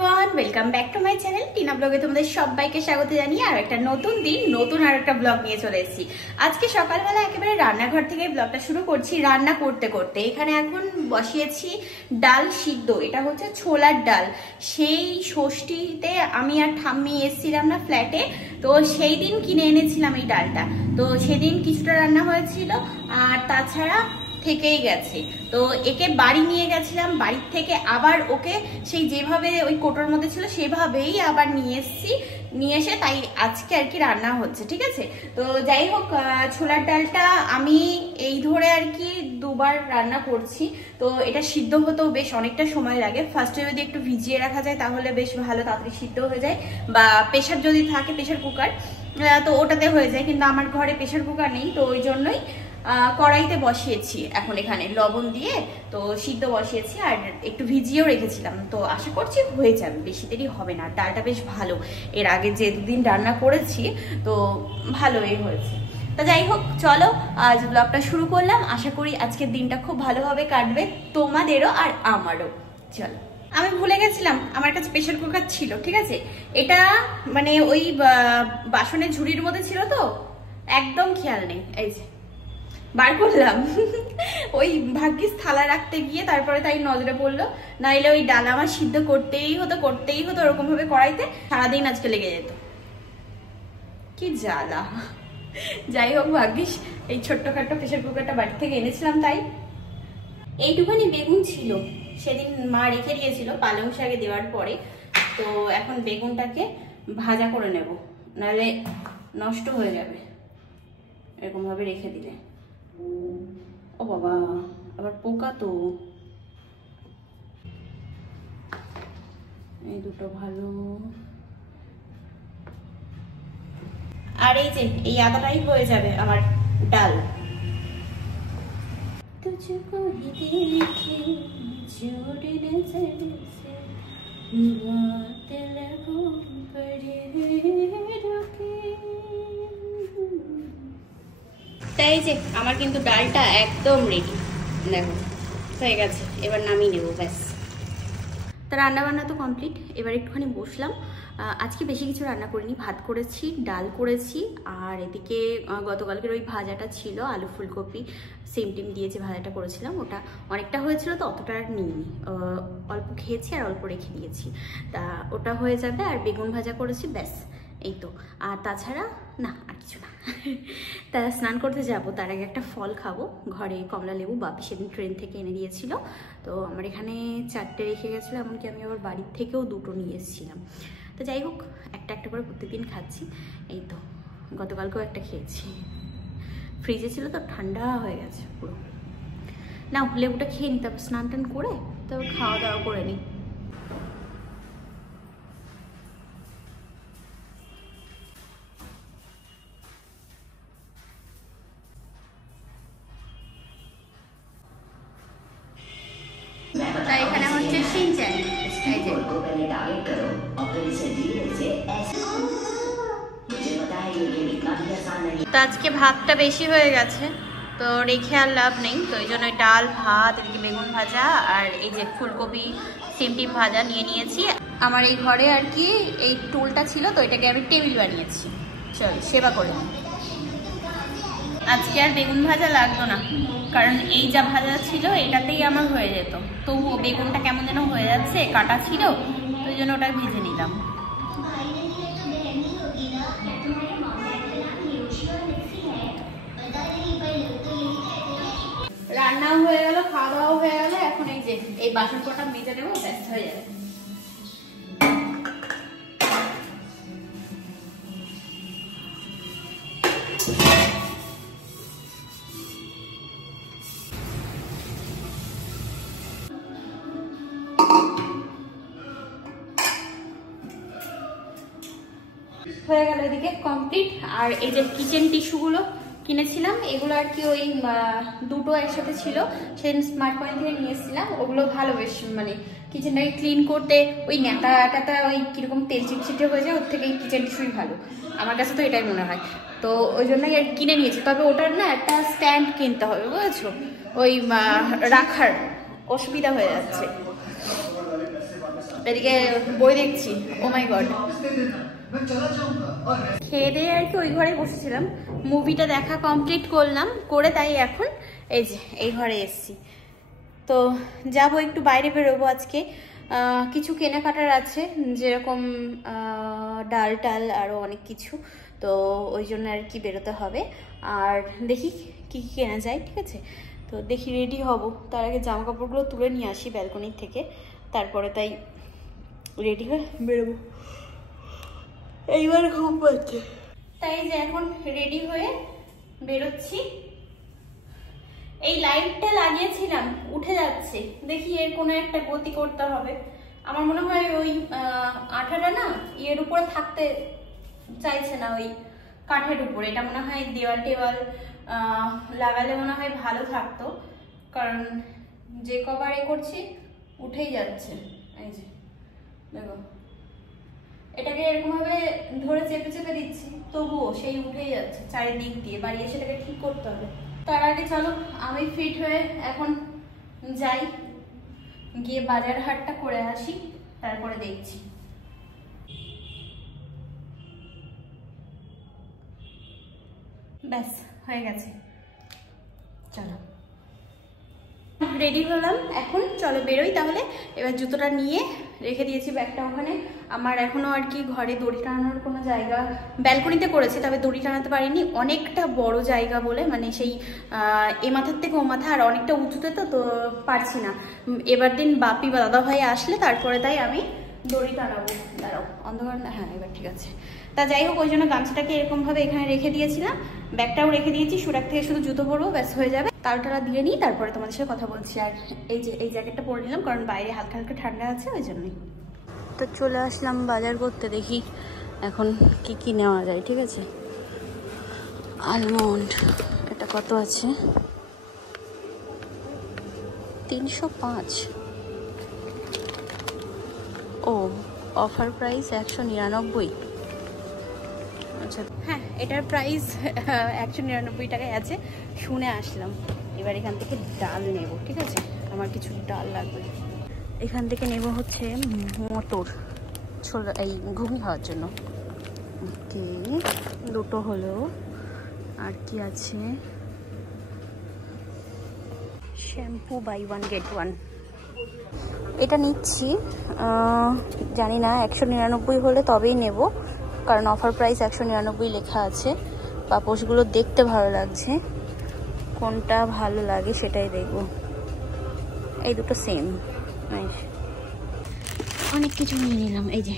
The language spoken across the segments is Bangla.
Everyone, welcome back to my channel Tina ব্লগে তোমাদের সবাইকে স্বাগত জানিয়ে আর একটা নতুন দিন নতুন আর একটা ব্লগ নিয়ে চলে এসেছি। আজকে সকালবেলা একেবারে রান্নাঘর থেকে ব্লগটা শুরু করছি। রান্না করতে করতে এখানে এখন বসিয়েছি ডাল সিদ্ধ। এটা হচ্ছে ছোলার ডাল। সেই ষষ্ঠীতে আমি আর ঠাম্মি এসেছিলাম না ফ্ল্যাটে, তো সেই দিন কিনে এনেছিলাম এই ডালটা। তো সেদিন কিছুটা রান্না হয়েছিল আর তাছাড়া থেকেই গেছে। তো একে বাড়ি নিয়ে গেছিলাম, বাড়ির থেকে আবার ওকে সেই যেভাবে ওই কোটোর মধ্যে ছিল সেভাবেই আবার নিয়ে এসেছি। নিয়ে এসে তাই আজকে আর কি রান্না হচ্ছে, ঠিক আছে। তো যাই হোক, ছোলার ডালটা আমি এই ধরে আর কি দুবার রান্না করছি। তো এটা সিদ্ধ হতেও বেশ অনেকটা সময় লাগে। ফার্স্টে যদি একটু ভিজিয়ে রাখা যায় তাহলে বেশ ভালো তাড়াতাড়ি সিদ্ধ হয়ে যায়, বা প্রেশার যদি থাকে প্রেশার কুকার তো ওটাতে হয়ে যায়, কিন্তু আমার ঘরে প্রেশার কুকার নেই, তো ওই জন্যই কড়াইতে বসিয়েছি। এখন এখানে লবণ দিয়ে তো সিদ্ধ বসিয়েছি আর একটু ভিজিয়েও রেখেছিলাম। তো আশা করছি হয়ে যাবে, বেশি দেরি হবে না। ডালটা বেশ ভালো, এর আগে যে দুদিন রান্না করেছি তো ভালোই হয়েছে। তো যাই হোক, চলো আজ ব্লগটা শুরু করলাম। আশা করি আজকের দিনটা খুব ভালোভাবে কাটবে, তোমাদেরও আর আমারও। চলো। আমি ভুলে গেছিলাম, আমার কাছে প্রেশার কুকার ছিল, ঠিক আছে। এটা মানে ওই বাসনের ঝুড়ির মধ্যে ছিল, তো একদম খেয়াল নেই। এই যে বার করলাম ওই ভাগ্যিস থালা রাখতে গিয়ে তারপরে তাই নজরে পড়লো, নাইলে ওই ডাল আমার সিদ্ধ করতেই হতো ওরকম ভাবে কড়াইতে সারাদিন আজকে লেগে যেত। কি জ্বালা। যাই হোক, ভাগ্যিস এই ছোট্টখাট্ট প্রেশার কুকারটা বাড়ি থেকে এনেছিলাম। তাই এইটুখানি বেগুন ছিল, সেদিন মা রেখে দিয়েছিল পালং শাকে দেওয়ার পরে। তো এখন বেগুনটাকে ভাজা করে নেব, নাহলে নষ্ট হয়ে যাবে এরকম ভাবে রেখে দিলে। ও বাবা, আবার পোকা তো। এই দুটো ভালো। আর এই যে এই আদাটাই হয়ে যাবে আমার ডাল। তাই যে আমার কিন্তু ডালটা একদম রেডি, দেখো হয়ে গেছে। এবার নামিয়ে নেবো, ব্যাস। তা রান্নাবান্না তো কমপ্লিট, এবার একটুখানি বসলাম। আজকে বেশি কিছু রান্না করিনি, ভাত করেছি, ডাল করেছি, আর এদিকে গতকালকের ওই ভাজাটা ছিল, আলু ফুলকপি সিম টিম দিয়ে যে ভাজাটা করেছিলাম ওটা অনেকটা হয়েছিল, তো অতটা আর নিইনি, অল্প খেয়েছি আর অল্প রেখে দিয়েছি। তা ওটা হয়ে যাবে। আর বেগুন ভাজা করেছি, ব্যাস এই তো। আর তাছাড়া না, আর কিছু না। তা স্নান করতে যাব, তার আগে একটা ফল খাবো। ঘরে কমলা লেবু বাপি সেদিন ট্রেন থেকে এনে দিয়েছিল, তো আমার এখানে 4টে রেখে গেছিলো, এমনকি আমি আবার বাড়ির থেকেও 2টো নিয়ে এসেছিলাম। তো যাই হোক, একটা একটা করে প্রত্যেকদিন খাচ্ছি। এই তো গতকালকেও একটা খেয়েছি, ফ্রিজে ছিল তো ঠান্ডা হয়ে গেছে পুরো। না, লেবুটা খেয়ে নিই, তারপর স্নান টান করে তারপর খাওয়া দাওয়া করে নিই। এখানে হচ্ছে শিনচ্যান। তো আজকে ভাতটা বেশি হয়ে গেছে, তো রেখে আর লাভ নেই, তো এই জন্য ডাল ভাত, এদিকে বেগুন ভাজা আর এই যে ফুলকপি সিম টিম ভাজা নিয়ে নিয়েছি। আমার এই ঘরে আর কি এই টুলটা ছিল, তো এটাকে আমি টেবিল বানিয়েছি। চল সেবা করে আজকে আর বেগুন ভাজা লাগতো না, কারণ এই যা ভাজা ছিল এটাতেই আমার হয়ে যেত। তবুও বেগুনটা কেমন যেন হয়ে যাচ্ছে, কাটা ছিল, তো ওই জন্য ওটা ভেজে নিলাম। রান্নাও হয়ে গেল, খাওয়া দাওয়াও হয়ে গেল। এখন এই যে এই বাসন কটা মেজে নেবো, ব্যস্ত হয়ে যাবে। হয়ে গেল এদিকে কমপ্লিট। আর এই যে কিচেন টিস্যুগুলো কিনেছিলাম, এগুলো আর কি ওই 2টো একসাথে ছিল, সেদিন স্মার্ট পয়েন্ট থেকে নিয়ে এসেছিলাম। ওগুলো ভালো, বেশ মানে কিচেনটাকে ক্লিন করতে। ওই ন্যাতা ট্যাতা ওই কিরকম তেল চিটচিটে হয়ে যায়, ওর থেকে এই কিচেন টিস্যুই ভালো, আমার কাছে তো এটাই মনে হয়। তো ওই জন্যই আর কিনে নিয়েছি। তবে ওটার না একটা স্ট্যান্ড কিনতে হবে, বুঝেছো, ওই রাখার অসুবিধা হয়ে যাচ্ছে। এদিকে বই দেখছি। ও মাই গড। খেয়ে দিয়ে আর কি ওই ঘরে বসেছিলাম, মুভিটা দেখা কমপ্লিট করলাম, করে তাই এখন এই যে এই ঘরে এসছি। তো যাবো একটু বাইরে বেরোবো আজকে, কিছু কেনাকাটার আছে, যেরকম ডাল টাল আরও অনেক কিছু, তো ওই জন্য আর কি বেরোতে হবে। আর দেখি কি কি কেনা যায়, ঠিক আছে? তো দেখি রেডি হব, তার আগে জামা কাপড়গুলো তুলে নিয়ে আসি ব্যালকনির থেকে, তারপরে তাই রেডি হয়ে বেরোবো। এইবার ঘুম পাচ্ছে, তাই যে এখন রেডি হয়ে বেরোচ্ছি। এই লাইটটা লাগিয়েছিলাম, উঠে যাচ্ছে, দেখি এর কোনো একটা গতি করতে হবে। আমার মনে হয় ওই আঠাটা না এর উপরে থাকতে চাইছে না, ওই কাঠের উপরে। এটা মনে হয় দেওয়াল টেওয়াল লাগালে মনে হয় ভালো থাকতো, কারণ যে কভার এ করছি উঠেই যাচ্ছে। এই যে দেখো, এটাকে এরকমভাবে ধরে চেপে চেপে দিচ্ছি, তবুও সেই উঠেই যাচ্ছে চারিদিক দিয়ে। বাড়ি এসে এটাকে ঠিক করতে হবে। তার আগে চলো আমি ফিট হয়ে এখন যাই, গিয়ে বাজার হাটটা করে আসি, তারপরে দেখছি। ব্যাস হয়ে গেছে, চলো রেডি হলাম। এখন চলো বেরোই তাহলে। এবার জুতোটা নিয়ে রেখে দিয়েছি ব্যাগটা ওখানে। আমার এখনো আর কি ঘরে দড়ি টানানোর কোনো জায়গা, ব্যালকনিতে করেছি তবে দড়ি টানাতে পারিনি, অনেকটা বড় জায়গা বলে, মানে সেই এ মাথার থেকে ও মাথা আর অনেকটা উঁচুতে, তো পারছি না। এবার দিন বাপি বা দাদা ভাই আসলে তারপরে তাই আমি দড়ি টানাবো। দাঁড়াও, অন্ধকার না, হ্যাঁ এবার ঠিক আছে। তা যাই হোক, ওই জন্য গামছাটাকে এরকমভাবে এখানে রেখে দিয়েছিলাম, ব্যাগটাও রেখে দিয়েছি, সুরাক থেকে শুধু জুতো পরবো, ব্যাস হয়ে যাবে। তালটালা দিয়ে নিই, তারপরে তোমাদের সাথে কথা বলছি। আর এই যে এই জ্যাকেটটা পরে নিলাম, কারণ বাইরে হালকা হালকা ঠান্ডা আছে, ওই জন্যই। তো চলে আসলাম বাজার করতে, দেখি এখন কি কি নেওয়া যায়, ঠিক আছে? আলমন্ড এটা কত আছে? 305। ও অফার প্রাইস 199। আচ্ছা হ্যাঁ, এটার প্রাইস 199 টাকায় আছে, শুনে আসলাম। এবার এখান থেকে ডাল নেব, ঠিক আছে? আমার কিছু ডাল লাগবে। এখান থেকে নেব হচ্ছে মটর, ছোলা, এই ঘুগনি খাওয়ার জন্য। ওকে, দুটো হলো। আর কি আছে? Shampoo buy 1 get 1। এটা নিচ্ছি, জানি না 199 হলে তবেই নেব, কারণ অফার প্রাইস 199 লেখা আছে। পাপোশগুলো দেখতে ভালো লাগছে, কোনটা ভালো লাগে সেটাই দেখব। এই দুটো সেম, অনেক কিছু নিয়ে নিলাম। এই যে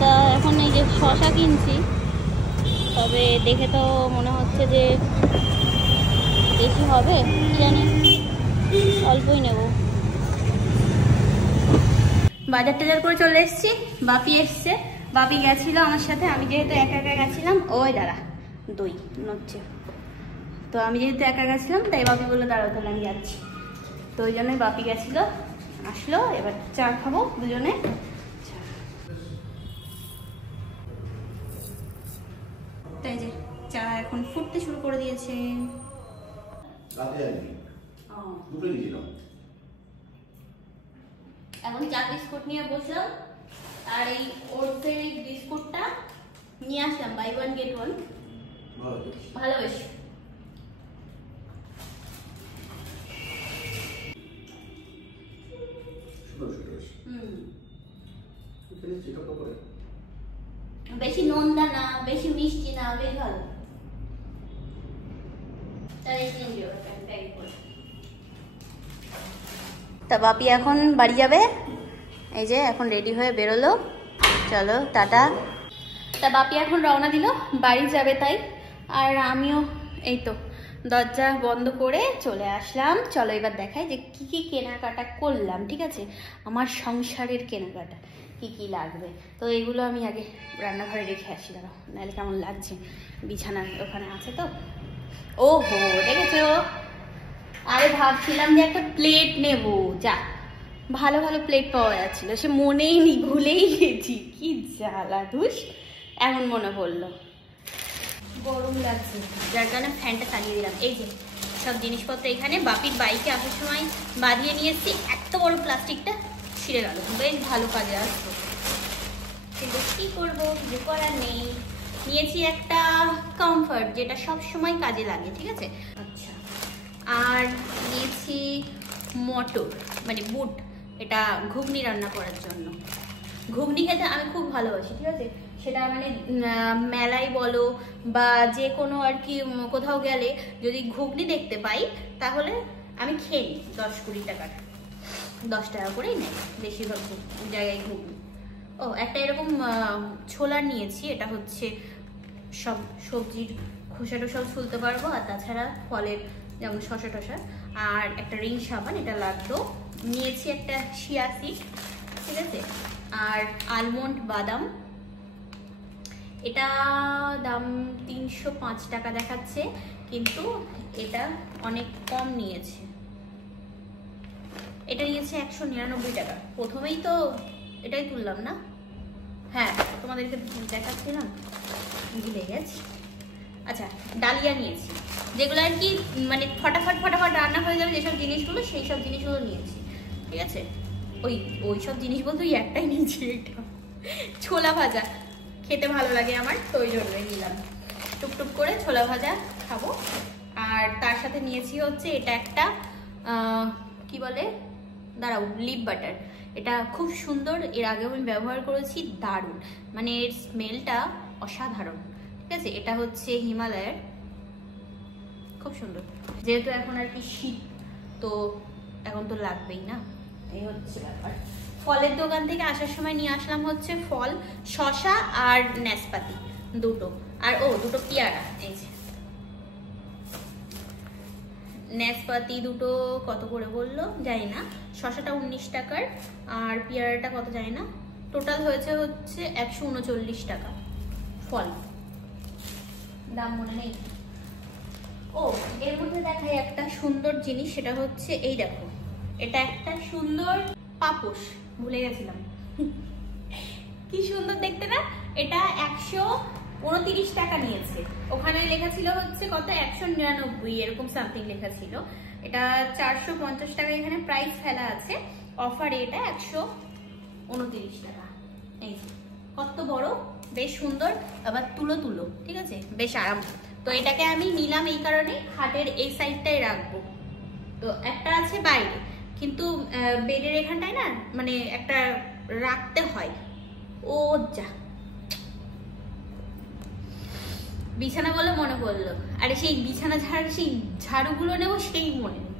তা এখন এই যে শসা কিনছি, তবে দেখে তো মনে হচ্ছে যে বেশি হবে, কি জানি, অল্পই নেব। বাজার টাজার করে চলে এসেছি, বাপি এসছে, বাপি গেছিল আমার সাথে, আমি যেহেতু একা একা গেছিলাম। ওই দাঁড়া, দই নড়ছে, তো আমি যেহেতু একা গেছিলাম তাই বাপি বললো দাঁড়াও তাহলে আমি যাচ্ছি, তো ওই জন্যই বাপি গেছিলো, আসলো। এবার চা খাবো দুজনে। তাই যে চা এখন ফুটতে শুরু করে দিয়েছে। এখন চা বিস্কুট নিয়ে বসলাম, আর এই ওটসের এই বিস্কুটটা নিয়ে আসলাম বাই 1 get 1, ভালোবেসে। বেশি নোনতা না, বেশি মিষ্টি না, বেশ ভালো। তা বাপি এখন বাড়ি যাবে, এই যে এখন রেডি হয়ে বেরোলো, চলো টাটা। তা বাপি এখন রওনা দিল, বাড়ি যাবে তাই। আর আমিও এই তো দরজা বন্ধ করে চলে আসলাম। চলো এবার দেখাই যে কি কি কেনাকাটা করলাম, ঠিক আছে? আমার সংসারের কেনাকাটা কি কি লাগবে, তো এগুলো আমি আগে রান্নাঘরে রেখে আসি, দাঁড়াও, নাহলে কেমন লাগছে। বিছানার ওখানে আছে তো। ও হো, দেখেছো? আরে ভাবছিলাম যে একটা প্লেট নেব, যা ভালো ভালো প্লেট পাওয়া যাচ্ছিল, সে মনেই নি, ভুলেই গেছি। কি জ্বালা ধুস, এমন মনে পড়লো। গরম লাগছে, যার কারণে ফ্যানটা চালিয়ে দিলাম। এই যে সব জিনিসপত্র এখানে। বাপির বাইকে আসার সময় বাঁধিয়ে নিয়ে এসেছি, এত বড় প্লাস্টিকটা ছিঁড়ে গেল, বেশ ভালো কাজে আসতো, কিন্তু কি করবো, কিছু করার নেই। নিয়েছি একটা কমফর্ট, যেটা সব সময় কাজে লাগে, ঠিক আছে। আচ্ছা, আর নিয়েছি মটর মানে বুট, এটা ঘুগনি রান্না করার জন্য। ঘুগনি খেতে আমি খুব ভালোবাসি, ঠিক আছে। সেটা মানে মেলায় বলো বা যে কোনো আর কি কোথাও গেলে যদি ঘুগনি দেখতে পাই তাহলে আমি খেয়ে নিই। 10-20 টাকার, 10 টাকা করেই নেয় বেশিরভাগ জায়গায় ঘুগনি। ও একটা এরকম ছোলা নিয়েছি, এটা হচ্ছে সব সবজির খোসা টোসাও ছুলতে পারবো, আর তাছাড়া ফলের যেমন শসা টসা। আর একটা রিং সাবান, এটা লাগতো। নিয়েছি একটা চিয়া সিড, ঠিক আছে। আর আলমন্ড বাদাম, এটা দাম 305 টাকা দেখাচ্ছে, কিন্তু এটা অনেক কম নিয়েছে। এটা নিয়েছে 199 টাকা। প্রথমেই তো এটাই তুললাম না, হ্যাঁ তোমাদেরকে দেখাচ্ছিলাম, ভুলে গেছি। আচ্ছা, ডালিয়া নিয়েছি, যেগুলো আর কি মানে ফটাফট রান্না হয়ে যাবে যেসব জিনিসগুলো, সেই সব জিনিসগুলো নিয়েছি, ঠিক আছে। ওই সব জিনিস বলতে ওই একটাই নিয়েছি, এটা ছোলা ভাজা খেতে ভালো লাগে আমার, তো ওই জন্যই নিলাম। টুকটুক করে ছোলা ভাজা খাবো। আর তার সাথে নিয়েছি হচ্ছে এটা একটা কি বলে, দাঁড়াও, লিপ বাটার। এটা খুব সুন্দর, এর আগেও আমি ব্যবহার করেছি, দারুণ, মানে এর স্মেলটা অসাধারণ, ঠিক আছে। এটা হচ্ছে হিমালয়ের, খুব সুন্দর। যেহেতু এখন আর কি শীত, তো এখন তো লাগবেই না, এই হচ্ছে ব্যাপার। ফলের দোকান থেকে আসার সময় নিয়ে আসলাম হচ্ছে ফল, শসা আর নাশপাতি দুটো, আর দুটো পেয়ারা। এই যে নাশপাতি দুটো কত করে বললো জানি না, শসাটা 19 টাকার আর পেয়ারাটা কত জানি না। টোটাল হয়েছে হচ্ছে 139 টাকা ফল, দাম মনে নেই। এর মধ্যে দেখাই একটা সুন্দর জিনিস, সেটা হচ্ছে এই দেখো, এটা একটা সুন্দর পাপোশ, ভুলে গেছিলাম কি সুন্দর দেখতে না। এটা 129 টাকা নিয়েছে, ওখানে লেখা ছিল হচ্ছে কত 199 এরকম সামথিং লেখা ছিল। এটা 450 টাকা এখানে প্রাইস ফেলা আছে, অফারে এটা 129 টাকা। এই কত বড়, বেশ সুন্দর, আবার তুলো, ঠিক আছে, বেশ আরাম। তো এটাকে আমি নিলাম এই কারণে, খাটের এই সাইডটাই রাখবো। তো একটা আছে বাইরে, কিন্তু বেডের এখানটায় না মানে একটা রাখতে হয়। যা বিছানা বলে মনে পড়লো, আরে সেই বিছানা ঝাড়, সেই ঝাড়ুগুলো নেবো, সেই মনে নেই।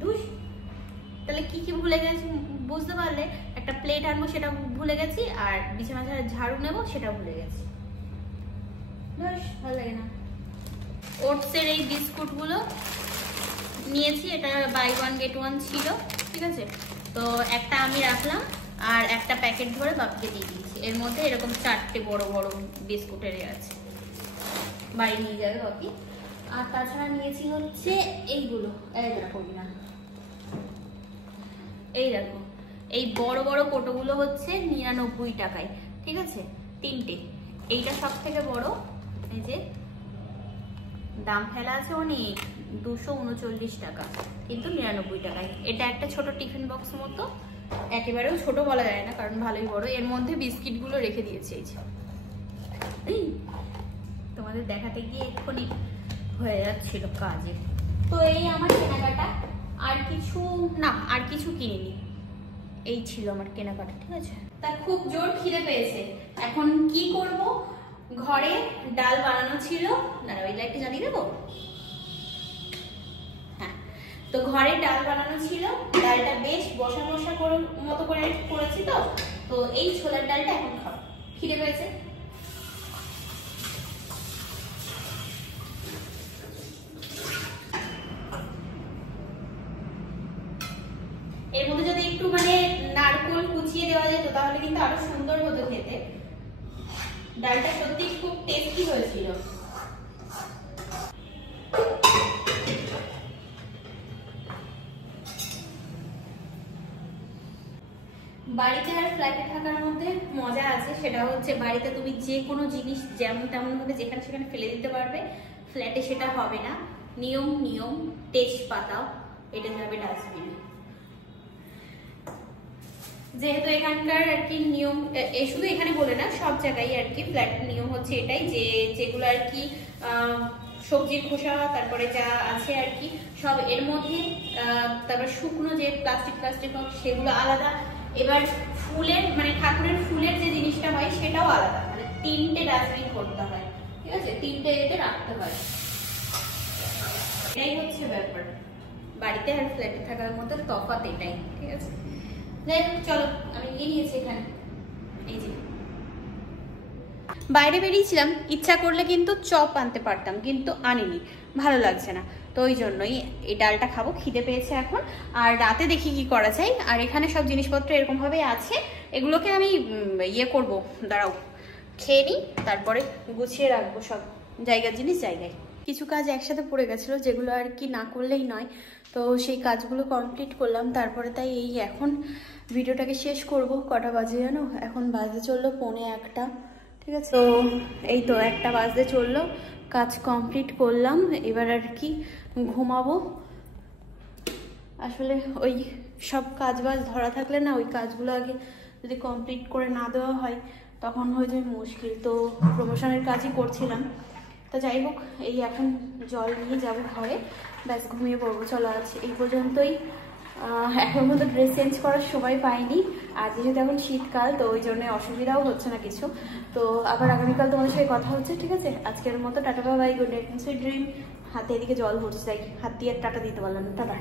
তাহলে কি ভুলে গেছি বুঝতে পারলে, একটা প্লেট আনবো সেটা ভুলে গেছি, আর বিছানা ঝাড়ু নেবো সেটা ভুলে গেছি, ভালো লাগে না। ওটসের এই বিস্কুটগুলো নিয়েছি, এটা বাই 1 get 1 ছিল, ঠিক আছে। তো একটা আমি রাখলাম, আর একটা প্যাকেট ধরে বাপিকে দিয়ে দিয়েছি। এর মধ্যে এরকম 4টে বড় বড় বিস্কুটের আছে, বাড়ি নিয়ে যাবে বাপি। আর তাছাড়া নিয়েছি হচ্ছে এইগুলো, এই দেখো না, এই দেখো, এই বড় বড় কোটোগুলো হচ্ছে 99 টাকায়, ঠিক আছে, 3টে। এইটা সব থেকে বড়, এই যে দাম ফেলা আছে অনেক, 239 টাকা, কিন্তু 99 টাকায়। এটা একটা ছোট টিফিন বক্স মতো, একেবারেও ছোট বলা যায় না কারণ ভালোই বড়। এর মধ্যে বিস্কিট গুলো রেখে দিয়েছি, এই তোমাদের দেখাতে গিয়ে এক্ষুনি হয়ে যাচ্ছিল কাজে। তো এই আমার কেনাকাটা, আর কিছু না, আর কিছু কিনিনি, এই ছিল আমার কেনাকাটা, ঠিক আছে। তা খুব জোর খিদে পেয়েছে, এখন কি করব, ঘরে ডাল বানানো ছিল, দাঁড়াও এই লাইটটা জ্বালিয়ে দেবো। হ্যাঁ, তো ঘরে ডাল বানানো ছিল, ডালটা বেশ বসা বসা মতো করে করেছি, তো এই ছোলার ডালটা এখন খাও, খিদে পেয়েছে। এর মধ্যে যদি একটু মানে নারকেল কুচিয়ে দেওয়া যেত তাহলে কিন্তু আরো সুন্দর হতো খেতে। ডালটা সত্যি খুব টেস্টি হয়েছিল। বাড়িতে আর ফ্ল্যাটে থাকার মধ্যে মজা আছে, সেটা হচ্ছে বাড়িতে তুমি যে কোনো জিনিস যেমন তেমন ভাবে যেখানে সেখানে ফেলে দিতে পারবে, ফ্ল্যাটে সেটা হবে না। নিয়ম নিয়ম, তেজপাতা, এটা যাবে ডাস্টবিনে। যেহেতু এখানকার আর কি নিয়ম, শুধু এখানে বলে না, সব জায়গায় আর কি ফ্ল্যাটের নিয়ম হচ্ছে এটাই, যে যেগুলো আর কি সবজির খোসা তারপরে যা আছে আর কি সব এর মধ্যে, তারপর শুকনো যে প্লাস্টিক হোক সেগুলো আলাদা। এবার ফুলের মানে ঠাকুরের ফুলের যে জিনিসটা হয় সেটাও আলাদা, মানে 3টে ডাস্টবিন করতে হয়, ঠিক আছে, 3টে এতে রাখতে হয়। এটাই হচ্ছে ব্যাপার, বাড়িতে আর ফ্ল্যাটে থাকার মতো তফাৎ এটাই, ঠিক আছে। যাই হোক চলো, আমি নিয়ে নিয়েছি এখানে, এই যে বাইরে বেরিয়েছিলাম, ইচ্ছা করলে কিন্তু চপ আনতে পারতাম, কিন্তু আনিনি, ভালো লাগছে না, তো ওই জন্যই এই ডালটা খাবো, খিদে পেয়েছে এখন। আর রাতে দেখি কি করা যায়। আর এখানে সব জিনিসপত্র এরকম ভাবে আছে, এগুলোকে আমি ইয়ে করব, দাঁড়াও খেয়ে নিই, তারপরে গুছিয়ে রাখবো সব জায়গার জিনিস জায়গায়। কিছু কাজ একসাথে পড়ে গেছিলো, যেগুলো আর কি না করলেই নয়, তো সেই কাজগুলো কমপ্লিট করলাম। তারপরে তাই এই এখন ভিডিওটাকে শেষ করব। কটা বাজে জানো? এখন বাজতে চললো 1:45, ঠিক আছে। তো এই তো 1টা বাজতে চললো, কাজ কমপ্লিট করলাম, এবার আর কি ঘুমাবো। আসলে ওই সব কাজ বাজ ধরা থাকলে না, ওই কাজগুলো আগে যদি কমপ্লিট করে না দেওয়া হয় তখন হয়ে যায় মুশকিল। তো প্রমোশনের কাজই করছিলাম, তো যাই হোক, এই এখন জল নিয়ে যাবো ঘরে, ব্যাস ঘুমিয়ে পড়বো। চলো আজ এই পর্যন্তই। এখন পর্যন্ত ড্রেস চেঞ্জ করার সময় পাইনি, আর যেহেতু এখন শীতকাল তো ওই জন্য অসুবিধাও হচ্ছে না কিছু। তো আবার আগামীকাল তোমার সাথে কথা হচ্ছে, ঠিক আছে। আজকের মতো tata bye, good night, sweet dream. হাতে এদিকে জল ভরছে, তাই হাত দিয়ে টাটা দিতে পারলাম না, টাটা।